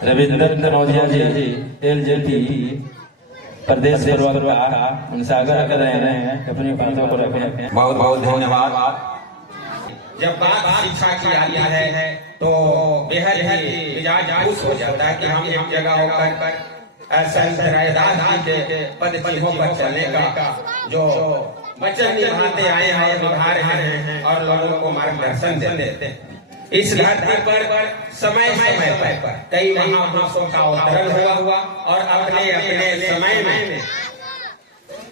रविंद्र कनौजिया जी LJP प्रदेश प्रवक्ता उनसे आग्रह कर रहे हैं अपनी बातों को रखें। बहुत बहुत धन्यवाद। जब बात शिक्षा की आती है तो बेहद ही मिजाज खुश हो जाता है कि हम एक जगह होकर संत रैदास जी के पद चिन्हों पर चलने का जो वचन निभाते आए हैं निभा रहे हैं और लोगों को मार्गदर्शन देते हैं। इस धरती पर समय समय पर कई महापुरुषों का अवतरण हुआ और अपने अपने समय में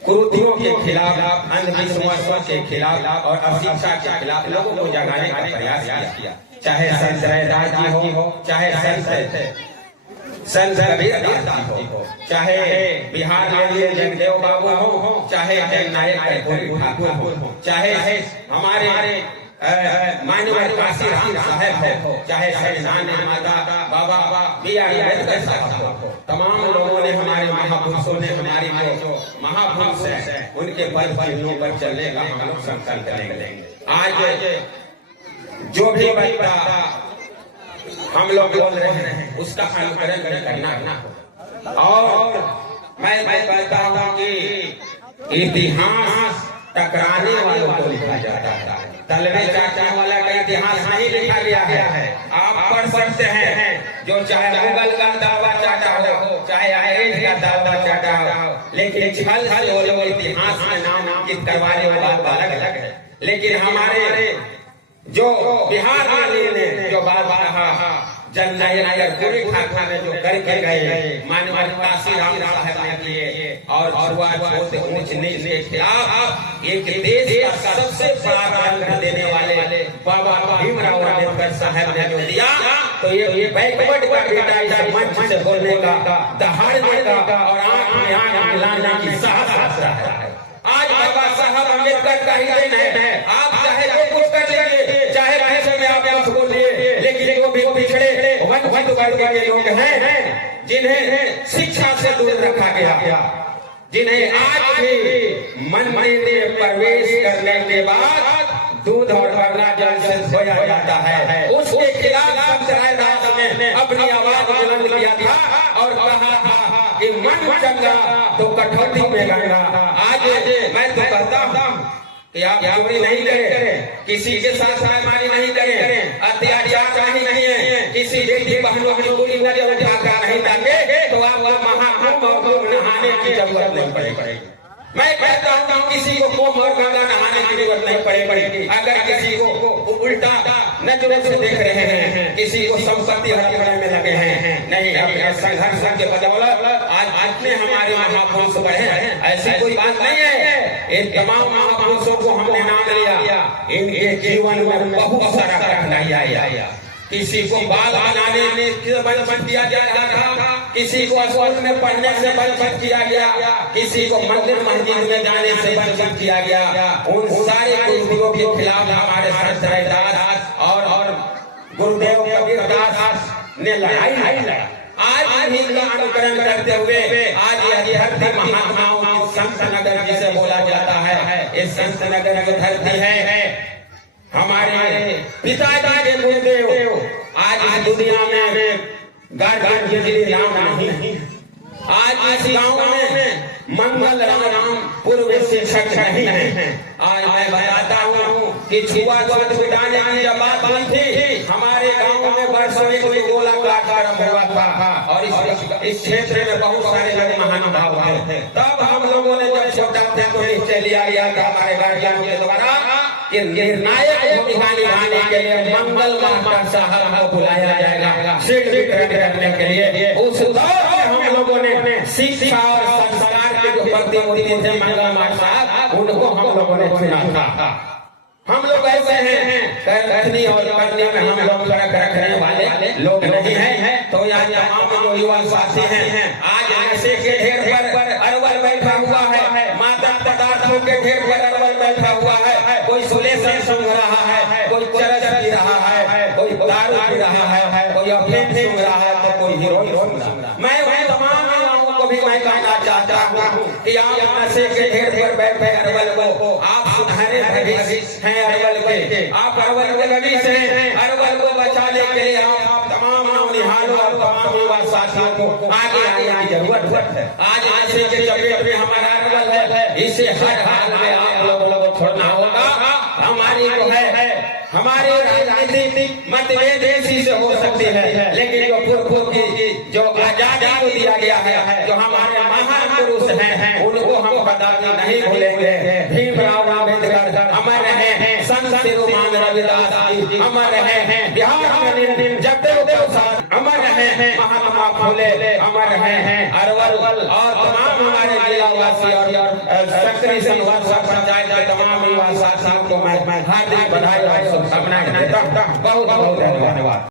कुरीतियों के खिलाफ, अंधविश्वासों के खिलाफ और अशिक्षा के खिलाफ लोगों को जगाने का प्रयास किया। चाहे संत रैदास जी हो, चाहे संत कबीरदास जी हो, चाहे बिहार में जगदेव बाबू हो, चाहे नायक ठाकुर हो, चाहे हमारे माननीय काशी राम साहब हो, चाहे संविधान निर्माता बाबा B.R. अम्बेडकर साहब हो, तमाम लोगों ने हमारे महापुरुषों ने हमारी जो महापुरुष है उनके पद चिन्हों पर चलने का हम लोग संकल्प लेंगे। आज जो भी बच्चा हम लोग बोल रहे हैं उसका अनुकरण करना और मैं कहता हूँ कि इतिहास टकराने वालों को लिखा जाता है, तलवे चाटने वाला का इतिहास नहीं लिखा गया है। आप पढ़ सकते हैं जो चाहे मुगल का दावा चाटा हो, चाहे अंग्रेज का दावा चाटा हो, लेकिन छल छल वो लोग इतिहास में नाम अंकित करवाने वाला अलग अलग है। लेकिन हमारे जो बिहार वाले ने जो बात कहा जननायक पूरे ठाकुर ने जो करके गए माननीय काशी राम साहब ने किए और छुआछूत ऊंच नीच के खिलाफ एक देश का सबसे बड़ा रंग देने वाले बाबा भीमराव अम्बेडकर साहब ने जो दिया, तो ये बैकवर्ड का बेटा इस मंच से बोलने का, दहाड़ने का और आंख में आंख मिलाने की साहस रखता है। आज बाबा साहब अम्बेडकर का ही दिन है। आप चाहे जो कुछ कर लीजिए, चाहे पैसे में आप कुछ बोलिए, लेकिन वो भी पिछड़े वंचित वर्ग के लोग हैं जिन्हें शिक्षा से दूर रखा गया, जिन्हें आज भी मंदिर में प्रवेश करने के बाद दूध और गंगा जल से धोया जाता है। उसके खिलाफ संत रैदास ने अपनी आवाज बुलंद किया था और कहा था कि मन चंगा तो कठौती में गंगा। आज मैं तो कहता हूँ कि आप चोरी नहीं करें, किसी के साथ बेईमानी नहीं करें, अत्याचार नहीं है, किसी बेटी बहनों की बुरी नजर उठाकर नहीं डालेंगे तो आपको महाकुंभ और नहाने की जरूरत नहीं पड़ेगी। मैं कहता हूँ किसी को कुंभ और गंगा नहाने की जरूरत नहीं पड़ेगी। अगर किसी को उल्टा नजरों से देख रहे हैं, किसी को संपत्ति हड़पने में लगे हैं, नहीं अपने संघर्ष के बदौलत आज में हमारे महापुरुष बढ़े हैं, ऐसी कोई बात नहीं है। इन तमाम महापुरुषों को हमने नाम लिया, इनके जीवन में बहुत सारा कठिनाई आया। किसी को बाल बनाने से बचपन किया जा रहा था, किसी को स्कूल में पढ़ने से बचपन किया गया, किसी को मंदिर मस्जिद में जाने से बचपन किया गया। उन सारे कुरीतियों के खिलाफ हमारे संत रैदास और गुरुदेव कबीरदास ने लड़ाई लड़ा। आज इनका अनुकरण करते हुए आज यह धरती महात्माओं की संत नगर जिसे बोला जाता है, इस संत नगर की धरती है हमारे पिताजी के गुरुदेव। आज इस दुनिया में गार्जियन के लिए राम नहीं, आज इस गांव में मंगल राम पूर्व शिक्षक नहीं है। आज मैं बताता हूँ कि छुआछूत मिटाने की जब बात हुई थी हमारे गांव में वर्षों में कोई गोला काट हुआ था और इस क्षेत्र में बहुत सारे लोग महानुभाव थे। तब हम लोगों ने जब छोटा थे तो निश्चय लिया गया था हमारे गार्जियन के द्वारा कि निर्णायक भूमिका निभाने के लिए मंगल मास्टर साहब को बुलाया जाएगा शील्ड वितरण करने के लिए। उस दौर में हम लोगों ने शिक्षा और संस्कार के जो प्रतिनिधि थे मंगल मास्टर साहब, उनको हम लोगों ने चुना था। हम लोग ऐसे हैं करनी और करने में हम लोग सड़क रखने वाले लोग नहीं हैं। तो यहाँ तमाम जो युवा साथी हैं आज नशे के ढेर पर अरवल बैठा हुआ है, मादक पदार्थों के ढेर पर अरवल बैठा हुआ है, कोई सुलेशन सुन रहा है, कोई चरस पी रहा है, कोई दारू पी रहा है, कोई अफीम सुन रहा है, तो कोई हीरोइन सुन रहा है। मैं तमाम युवाओं को भी मैं कहना चाहता हूँ कि आप नशे के ढेर पर बैठे अरवल को आप सुधारे हैं। अरवल के आप अरवल के रवि से अरवल को बचाने के लिए आप तमाम निहालों और तमाम युवा साथियों को आगे आने की जरूरत है। आज नशे के चपेट में हमारा अरवल है, इसे हर हाल में आप लोगों को छोड़ना होगा। हमारी जो है हमारी राजनीतिक मतभेद इसी से हो सकती है, लेकिन जो पुरखों की जो आजादी को दिया गया है, जो हमारे महान पुरुष हैं, उनको हम कदापि नहीं भूलेंगे। भीमराव अम्बेडकर अमर रहे हैं, संत शिरोमणि रविदास जी अमर रहे हैं, बिहार में जगदेव प्रसाद अमर रहे हैं, महात्मा फुले अमर रहे हैं, अरवल और तमाम हमारे जिलावासी और सक्रिय संघर्ष पंचायत के तमाम युवा साथियों को मैं हार्दिक बधाई और शुभकामनाएं देता हूं। बहुत बहुत धन्यवाद।